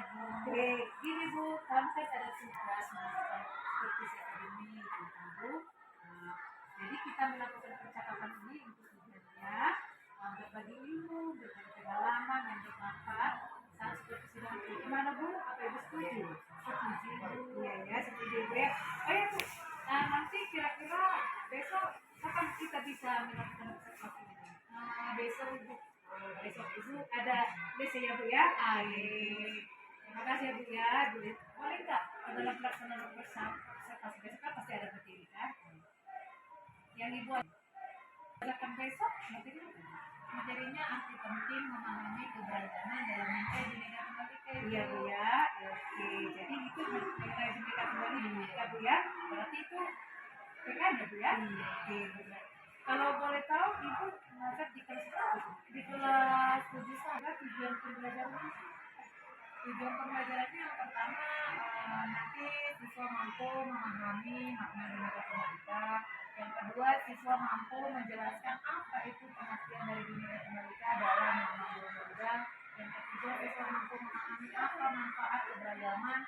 Oke, gini Bu, kan ada tugas melakukan seperti akademi gitu kan Bu. Nah, jadi kita melakukan percakapan ini untuk tujuannya berbagi ilmu, berbagi pengalaman yang bermanfaat saat seperti sidang ini. Gimana Bu? Apa Ibu setuju? Setuju Bu. Iya ya, setuju Bu ya. Oh ya Bu, nanti kira-kira besok kapan kita bisa melakukan observasi ini? Besok Ibu. Oh, besok Ibu ada lesson ya Bu ya? Terima kasih ya Bu ya. Boleh nggak dalam pelaksanaan observasi besok kan pasti ada materi kan? Yang Ibu ajarkan besok materinya arti penting memahami keberagaman dalam bingkai Bhinneka Tunggal Ika. Iya Bu ya. Oke, jadi itu bingkai Bhinneka Tunggal Ika Bu ya. Berarti itu PKN ya Bu ya? Iya. Oke, Bu. Kalau boleh tahu Ibu mengajar di kelas berapa? Di kelas 7 saja. Tujuan pembelajarannya yang pertama nanti siswa mampu memahami makna Bhinneka Tunggal Ika. Yang kedua, siswa mampu menjelaskan apa itu pengertian dari Bhinneka Tunggal Ika dalam memahami Undang-Undang. Yang ketiga, siswa mampu memahami apa manfaat keberagaman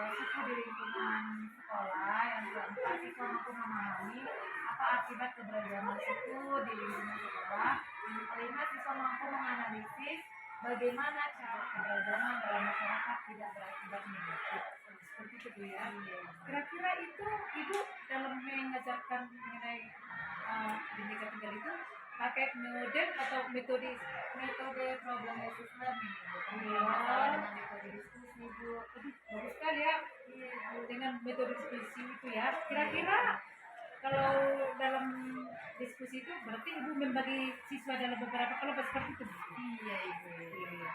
suku di lingkungan sekolah. Yang keempat, siswa mampu memahami apa akibat keberagaman suku di lingkungan sekolah. Yang kelima, siswa mampu menganalisis bagaimana cara keberagaman dalam masyarakat tidak berakibat negatif. Seperti itu Bu ya. Kira-kira itu Ibu dalam mengajarkan mengenai Bhinneka Tunggal itu pakai model atau metode problem based learning dengan metode diskusi Bu. Bagus sekali ya dengan metode diskusi itu ya. Kira-kira kalau dalam diskusi itu berarti Ibu membagi siswa dalam beberapa kelompok seperti itu. Iya Ibu. Iya.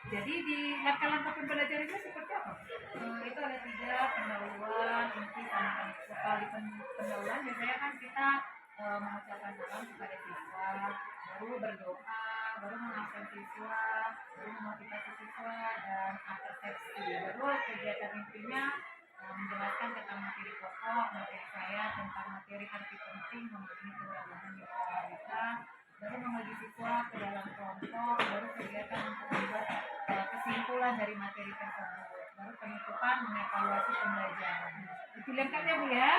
Jadi di langkah-langkah pembelajarannya seperti apa? Itu ada 3 pendahuluan, inti sama kali pendahuluan. Biasanya kan kita mengucapkan salam kepada siswa, baru berdoa, baru mengajarkan siswa, baru memotivasi siswa dan persepsi. Baru kegiatan intinya menjelaskan tentang materi pokok, materi saya tentang materi arti penting memahami keberagaman di kita, baru membagi siswa ke dalam kelompok, baru kegiatan untuk membuat kesimpulan dari materi tersebut, baru penutupan mengevaluasi pembelajaran. Itu lengkap ya Bu ya?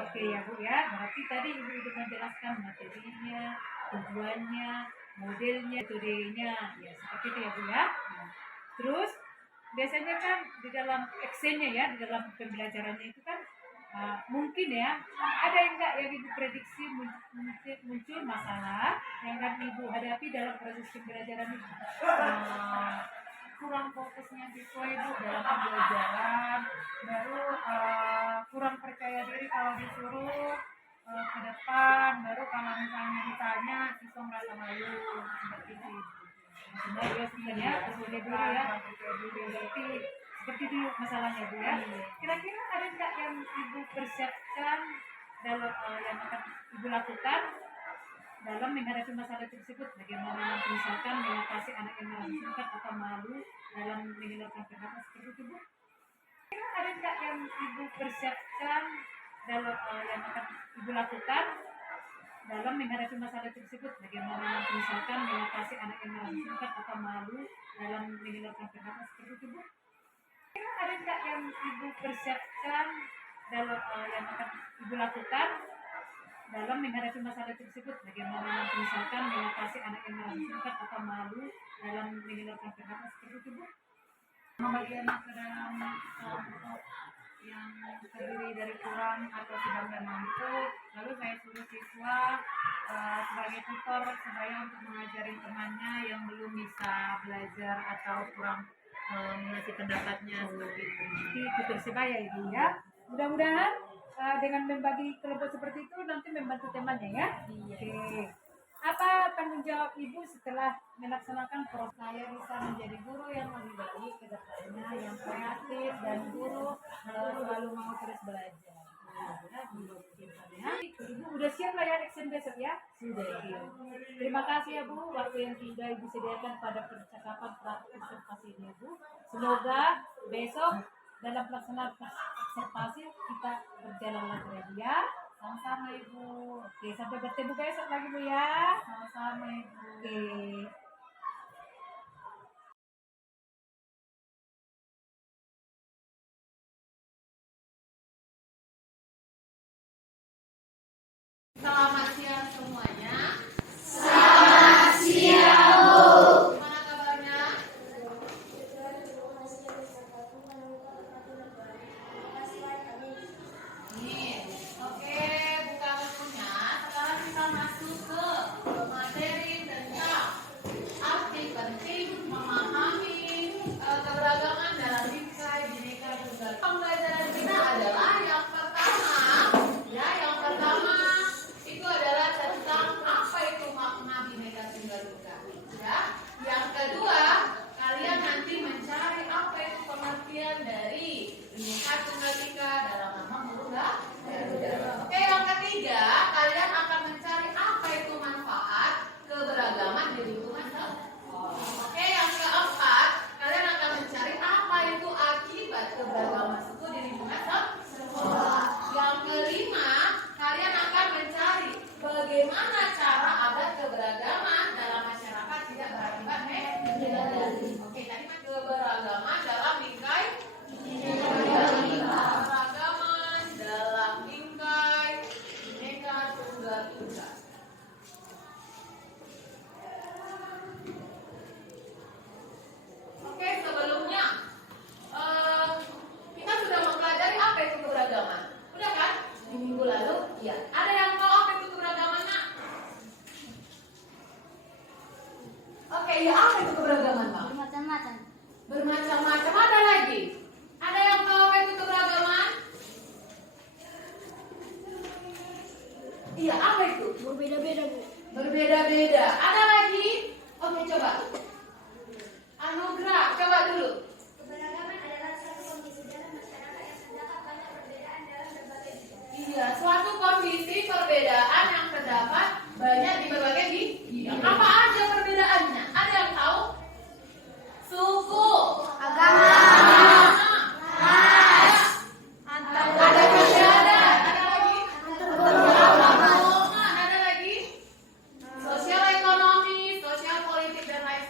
Oke ya Bu ya. Berarti tadi Ibu menjelaskan materinya, tujuannya, modelnya, metodenya, ya seperti itu ya Bu ya. Terus biasanya kan di dalam actionnya ya, di dalam pembelajarannya itu kan mungkin ya ada yang enggak yang Ibu prediksi muncul masalah yang akan Ibu hadapi dalam proses pembelajaran itu. Kurang fokusnya siswa Ibu dalam pembelajaran, baru kurang percaya diri kalau disuruh ke depan, baru kalau misalnya ditanya siswa merasa malu seperti itu. Sebenarnya sebenarnya percaya diri ya, seperti itu masalahnya Bu ya. Kira-kira ada nggak yang Ibu persiapkan dalam yang akan Ibu lakukan dalam menghadapi masalah tersebut? Bagaimana misalkan mengatasi anak yang merasa atau malu dalam menghilangkan pendapat seperti itu Bu? Kira ada nggak yang Ibu persiapkan dalam yang akan Ibu lakukan dalam menghadapi masalah tersebut? Bagaimana misalkan mengatasi anak yang merasa atau malu dalam menghilangkan pendapat seperti itu Bu? Kira ada nggak yang Ibu persiapkan dalam yang akan Ibu lakukan dalam menghadapi masalah tersebut? Bagaimana misalkan mengatasi anak yang merasa atau malu dalam menghilangkan pendapat seperti itu Bu? Membagi anak ke dalam kelompok yang terdiri dari kurang atau sedang dan mampu, lalu saya suruh siswa sebagai tutor supaya untuk mengajari temannya yang belum bisa belajar atau kurang mengasih pendapatnya seperti itu. Itu Persebaya Ibu ya. Mudah-mudahan dengan membagi kelompok seperti itu nanti membantu temannya ya. Oke. Apa tanggung jawab Ibu setelah melaksanakan proses? Saya bisa menjadi guru yang lebih baik ke depannya, yang kreatif dan guru selalu mau terus belajar. Ibu udah siap lah ya action besok ya? Sudah. Terima kasih ya Bu, waktu yang sudah Ibu sediakan pada percakapan observasi ini Bu. Semoga besok dalam pelaksanaan observasi kita berjalan lagi ya. Sama-sama Ibu. Oke, sampai bertemu besok lagi Bu ya. Sama-sama Ibu. Oke. bermacam-macam. Ada lagi? Ada yang tahu apa itu keberagaman? Iya, apa itu? Berbeda-beda, Bu. Berbeda-beda. Ada lagi? Oke, coba. Anugerah, coba dulu. Keberagaman adalah suatu kondisi dalam masyarakat yang terdapat banyak perbedaan dalam berbagai bidang. Iya, suatu kondisi perbedaan yang terdapat banyak di berbagai bidang. Apa aja perbedaannya? Ada yang tahu? Suku, Agama, ras, antar ada istiadat, ada lagi? golongan, Golongan, ada lagi? Sosial ekonomi, sosial politik dan lain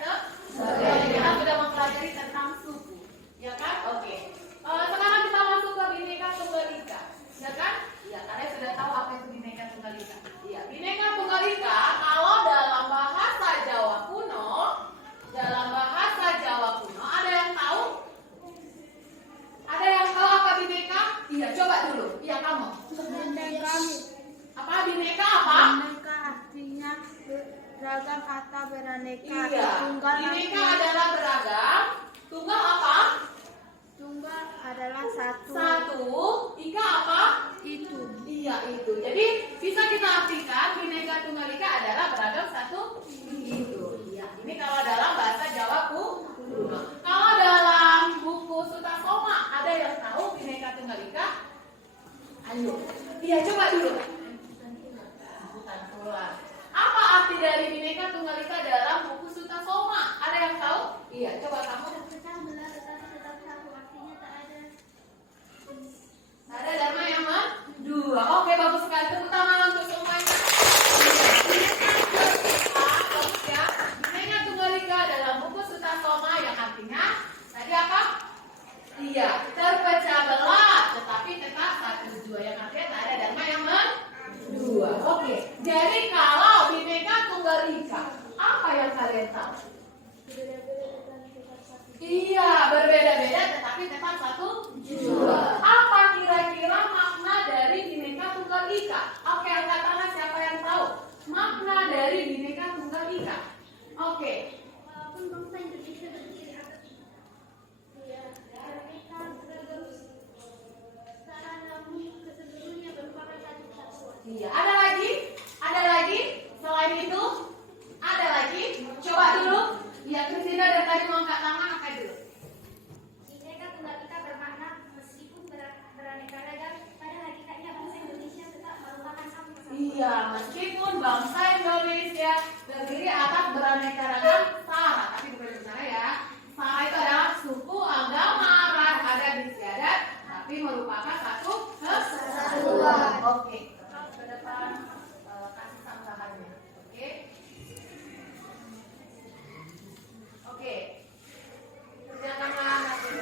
sebagainya. Kita sudah mempelajari tentang suku, ya kan? Oke. Sekarang kita masuk ke Bhinneka Tunggal Ika, ya kan? Ya, kalian sudah tahu apa itu Bhinneka Tunggal Ika. Ya, Bhinneka Tunggal Ika kalau dalam bahasa Jawa kuno, ada yang tahu? Ada yang tahu apa Bhinneka? Iya, coba dulu. Iya, kamu. Bineka. Apa Bhinneka apa? Bineka artinya beragam atau beraneka. Iya. Tunggal Bhinneka artinya adalah beragam. Tunggal apa? tunggal adalah satu. Satu. Ika apa? Itu. Iya, itu. Jadi bisa kita artikan Bhinneka Tunggal Ika adalah beragam satu itu. Iya. Ini kalau dalam bahasa Jawa kuno. Kalau dalam buku Sutasoma ada yang tahu Bhinneka Tunggal Ika? Ayo. Iya, coba dulu. Bukan tulang. Apa arti dari Bhinneka Tunggal Ika dalam buku Sutasoma? Ada yang tahu? Iya, coba kamu. Terpecah belah tetapi tetap satu artinya tak ada. Ada dharma yang dua. Oke, bagus sekali. Tepuk tangan untuk semuanya. Bagus ya. Bhinneka Tunggal Ika dalam buku Sutasoma yang artinya tadi apa? Iya, terpecah belah, tetapi tetap satu dua yang artinya tak ada dharma yang dua. Oke, jadi kalau Bhinneka Tunggal Ika, apa yang kalian tahu? Berbeda-beda tetapi tetap satu. Iya, berbeda-beda tetapi tetap satu jua. Apa kira-kira makna dari Bhinneka Tunggal Ika? Oke, angkat tangan siapa yang tahu makna dari Bhinneka Tunggal Ika? Oke. Walaupun bangsa Indonesia terdiri atas beraneka beragam cara, namun keseluruhannya merupakan satu kesatuan. Iya, ada lagi? Ada lagi? Selain itu? Ada lagi? Coba dulu. Ya, Kristina dari tadi mau angkat tangan, angkat dulu. Bhinneka Tunggal Ika bermakna meskipun beraneka ragam, pada hakikatnya bangsa Indonesia tetap merupakan satu kesatuan. Iya, meskipun bangsa Indonesia terdiri atas beraneka ragam sara, tapi bukan sara ya. Sara itu adalah suku, agama, ras, adat, istiadat, tapi merupakan satu kesatuan. Oke, ke depan kasih sanggahannya. Oke. Oke. Kerjakanlah nanti.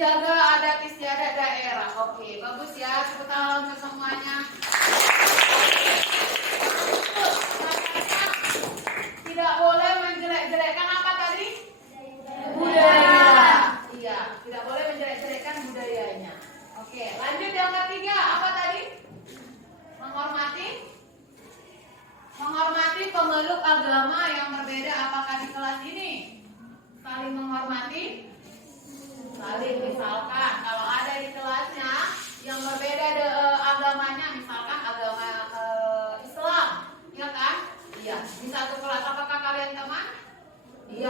menjaga adat istiadat daerah. Oke, bagus ya. Tepuk tangan untuk semuanya. Tidak boleh menjelek-jelekkan apa tadi? Budaya. Iya, tidak boleh menjelek-jelekkan budayanya. Oke, lanjut yang ketiga. Apa tadi? Menghormati pemeluk agama yang berbeda. Apakah di kelas ini saling menghormati? Saling. Misalkan kalau ada di kelasnya yang berbeda agamanya, misalkan agama Islam, ya kan? Iya. Di satu kelas, apakah kalian teman? Iya,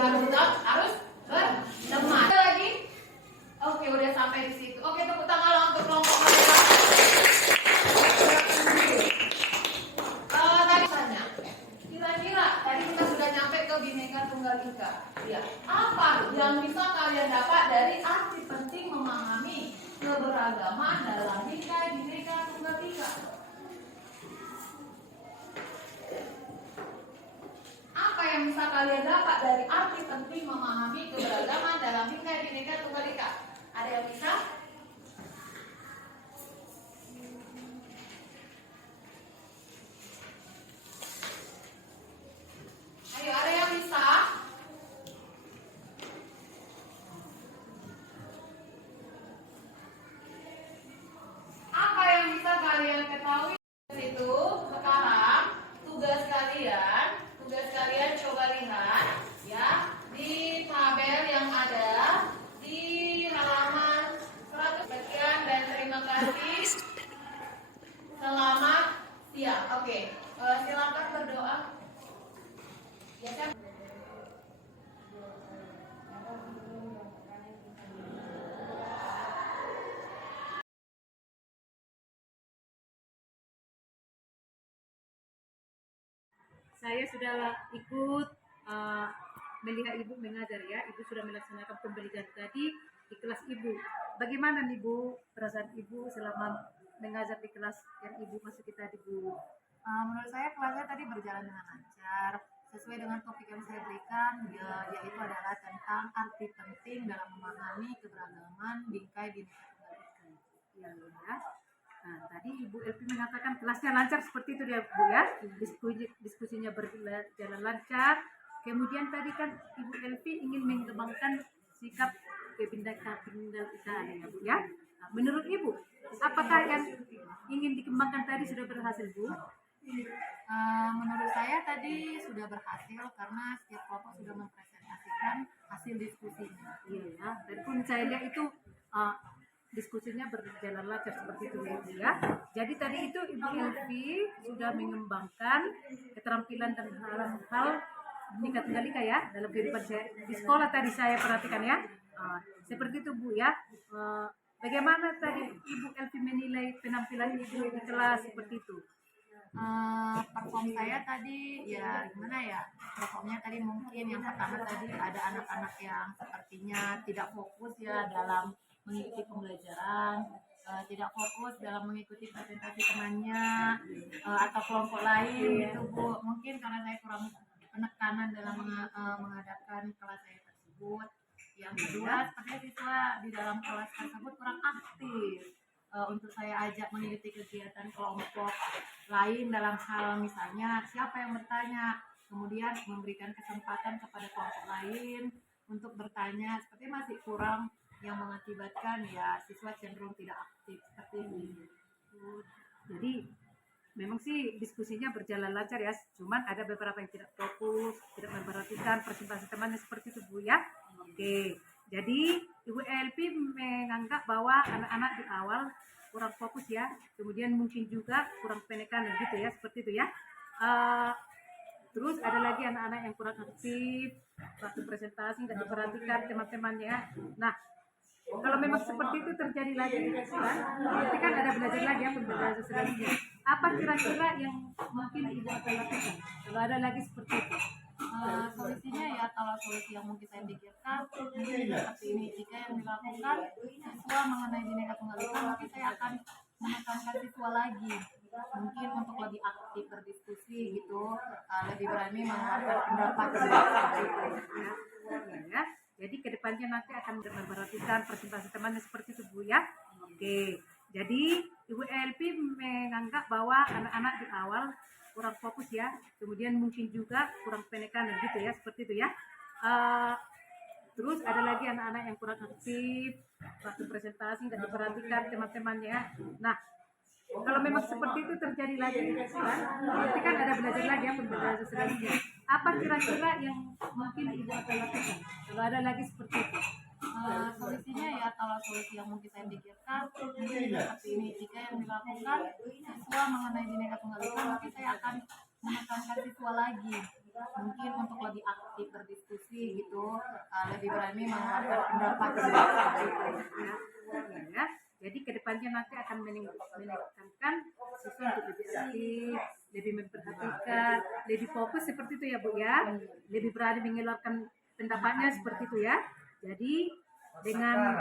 harus berteman. Ada lagi? Oke, udah sampai di situ. Oke, tepuk tangan untuk kelompok mereka. Tadi tanya, kira-kira tadi kita sudah nyampe ke Bhinneka Tunggal Ika. Ya, apa yang bisa kalian dapat dari arti penting memahami keberagaman dalam Bhinneka Tunggal Ika? Apa yang bisa kalian dapat dari arti penting memahami keberagaman dalam Bhinneka Tunggal Ika? Ada yang bisa? Ayo, ada yang bisa? Apa yang bisa kalian ketahui itu? Sekarang tugas kalian coba lihat ya di tabel yang ada di halaman 100. Sekian dan terima kasih. Selamat siang. Oke, silakan berdoa. Ya kan? Saya sudah ikut melihat Ibu mengajar ya. Ibu sudah melaksanakan pembelajaran tadi di kelas Ibu. Bagaimana nih Bu perasaan Ibu selama mengajar di kelas yang Ibu masuki tadi Bu? Menurut saya kelasnya tadi berjalan dengan lancar sesuai dengan topik yang saya berikan, yaitu adalah tentang arti penting dalam memahami keberagaman bingkai Bhinneka Tunggal Ika. Ya, ya. Nah, tadi Ibu Elvi mengatakan kelasnya lancar seperti itu ya Bu ya. Diskusinya berjalan lancar. Kemudian tadi kan Ibu Elvi ingin mengembangkan sikap Bhinneka Tunggal Ika ya Bu ya. Nah, menurut Ibu, apakah yang ingin dikembangkan tadi sudah berhasil Bu? Menurut saya tadi sudah berhasil karena setiap kelompok sudah mempresentasikan hasil diskusinya. Iya ya. Dan pun saya lihat itu diskusinya berjalan lancar seperti itu ya. Jadi tadi itu Ibu Elvi sudah mengembangkan keterampilan dan hal-hal Bhinneka Tunggal Ika ya dalam kehidupan saya di sekolah tadi saya perhatikan ya. Seperti itu Bu ya. Bagaimana tadi Ibu Elvi menilai penampilan Ibu di kelas seperti itu? Perform saya tadi ya gimana ya, performnya tadi mungkin yang pertama tadi ada anak-anak yang sepertinya tidak fokus ya dalam mengikuti pembelajaran, tidak fokus dalam mengikuti presentasi temannya atau kelompok lain gitu Bu. Mungkin karena saya kurang penekanan dalam mengadakan kelas saya tersebut. Yang kedua, seperti siswa di dalam kelas tersebut kurang aktif untuk saya ajak mengikuti kegiatan kelompok lain dalam hal misalnya siapa yang bertanya, kemudian memberikan kesempatan kepada kelompok lain untuk bertanya, seperti masih kurang yang mengakibatkan ya siswa cenderung tidak aktif seperti ini. Jadi memang sih diskusinya berjalan lancar ya, cuman ada beberapa yang tidak fokus, tidak memperhatikan presentasi temannya seperti itu Bu ya. Oke, jadi Ibu Elvi menganggap bahwa anak-anak di awal kurang fokus ya, kemudian mungkin juga kurang penekanan gitu ya, seperti itu ya. Terus ada lagi anak-anak yang kurang aktif waktu presentasi, tidak diperhatikan teman-temannya. Nah, kalau memang seperti itu terjadi lagi kan, berarti kan ada belajar lagi ya, pembelajaran selanjutnya. Apa kira-kira yang mungkin Ibu akan lakukan kalau ada lagi seperti itu? Solusinya ya, kalau solusi yang mungkin saya pikirkan mungkin seperti ini, jika yang dilakukan siswa mengenai Bhinneka Tunggal Ika, mungkin saya akan menekankan siswa lagi mungkin untuk lebih aktif berdiskusi gitu, lebih berani mengeluarkan pendapat gitu. Ya. Jadi kedepannya nanti akan memperhatikan presentasi temannya seperti itu Bu ya. Oke, jadi Ibu LP menganggap bahwa anak-anak di awal kurang fokus ya, kemudian mungkin juga kurang penekanan gitu ya, seperti itu ya. Terus ada lagi anak-anak yang kurang aktif waktu presentasi, nggak diperhatikan teman-temannya. Nah, kalau memang seperti itu terjadi lagi, berarti kan ada belajar lagi ya, pembelajaran selanjutnya. Apa kira-kira yang mungkin Ibu akan lakukan kalau ada lagi seperti itu? Solusinya ya, kalau solusi yang mungkin saya pikirkan mungkin seperti ini, jika yang dilakukan siswa mengenai Bhinneka Tunggal Ika, mungkin saya akan menekankan siswa lagi mungkin untuk lebih aktif berdiskusi gitu, lebih berani mengeluarkan pendapat seperti itu Ya, jadi kedepannya nanti akan menekankan siswa untuk lebih aktif, lebih memperhatikan, lebih fokus seperti itu ya Bu ya, lebih berani mengeluarkan pendapatnya seperti itu ya. Jadi dengan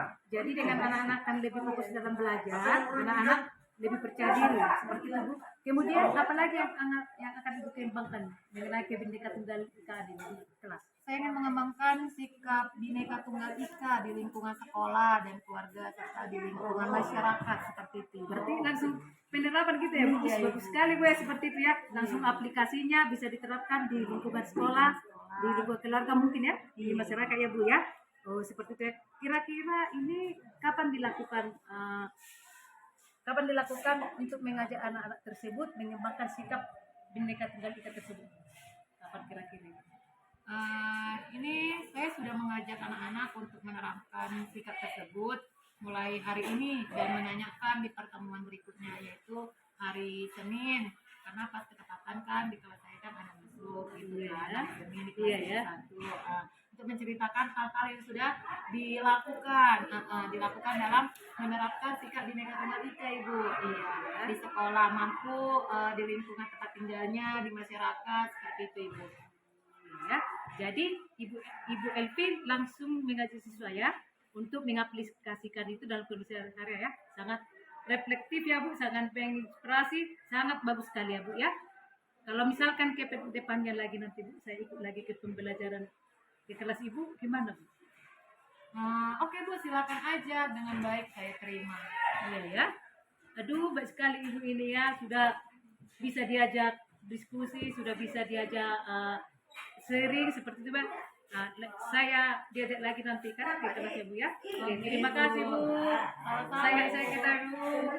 anak-anak akan lebih fokus dalam belajar, anak-anak lebih percaya diri seperti itu Bu. Kemudian apalagi yang akan Ibu kembangkan mengenai Bhinneka Tunggal Ika di kelas? Saya ingin mengembangkan sikap Bhinneka Tunggal Ika di lingkungan sekolah dan keluarga serta di lingkungan masyarakat seperti itu. Berarti langsung penerapan gitu ya, bagus sekali Bu ya, seperti itu ya. Langsung aplikasinya bisa diterapkan di lingkungan sekolah, di lingkungan keluarga mungkin ya, di masyarakat ya Bu ya. Oh seperti itu ya. Kira-kira ini kapan dilakukan untuk mengajak anak-anak tersebut mengembangkan sikap Bhinneka Tunggal Ika tersebut? Kapan kira-kira? Ini saya sudah mengajak anak-anak untuk menerapkan sikap tersebut mulai hari ini dan menanyakan di pertemuan berikutnya, yaitu hari Senin, karena pas ketepatan kan di kelas saya kan ada masuk gitu ya, hari Senin di kelas Iya, ya. 1 untuk menceritakan hal-hal yang sudah dilakukan dalam menerapkan sikap Bhinneka Tunggal Ika Ibu. Iya, di sekolah mampu, di lingkungan tempat tinggalnya, di masyarakat seperti itu Ibu. Ya. Jadi Ibu Elvin langsung mengajak siswa ya untuk mengaplikasikan itu dalam kondisi sehari-hari ya. Sangat reflektif ya Bu, sangat menginspirasi, sangat bagus sekali ya Bu ya. Kalau misalkan ke depannya lagi nanti Bu, saya ikut lagi ke pembelajaran di kelas Ibu, gimana Bu? Oke Bu, silakan aja, dengan baik saya terima. Iya ya. Aduh, baik sekali Ibu ini ya, sudah bisa diajak diskusi, sudah bisa diajak sharing seperti itu, Bang. Nah, saya diajak lagi nanti kan di kelas ya Bu ya. Oke, terima kasih Bu. Saya kita dulu.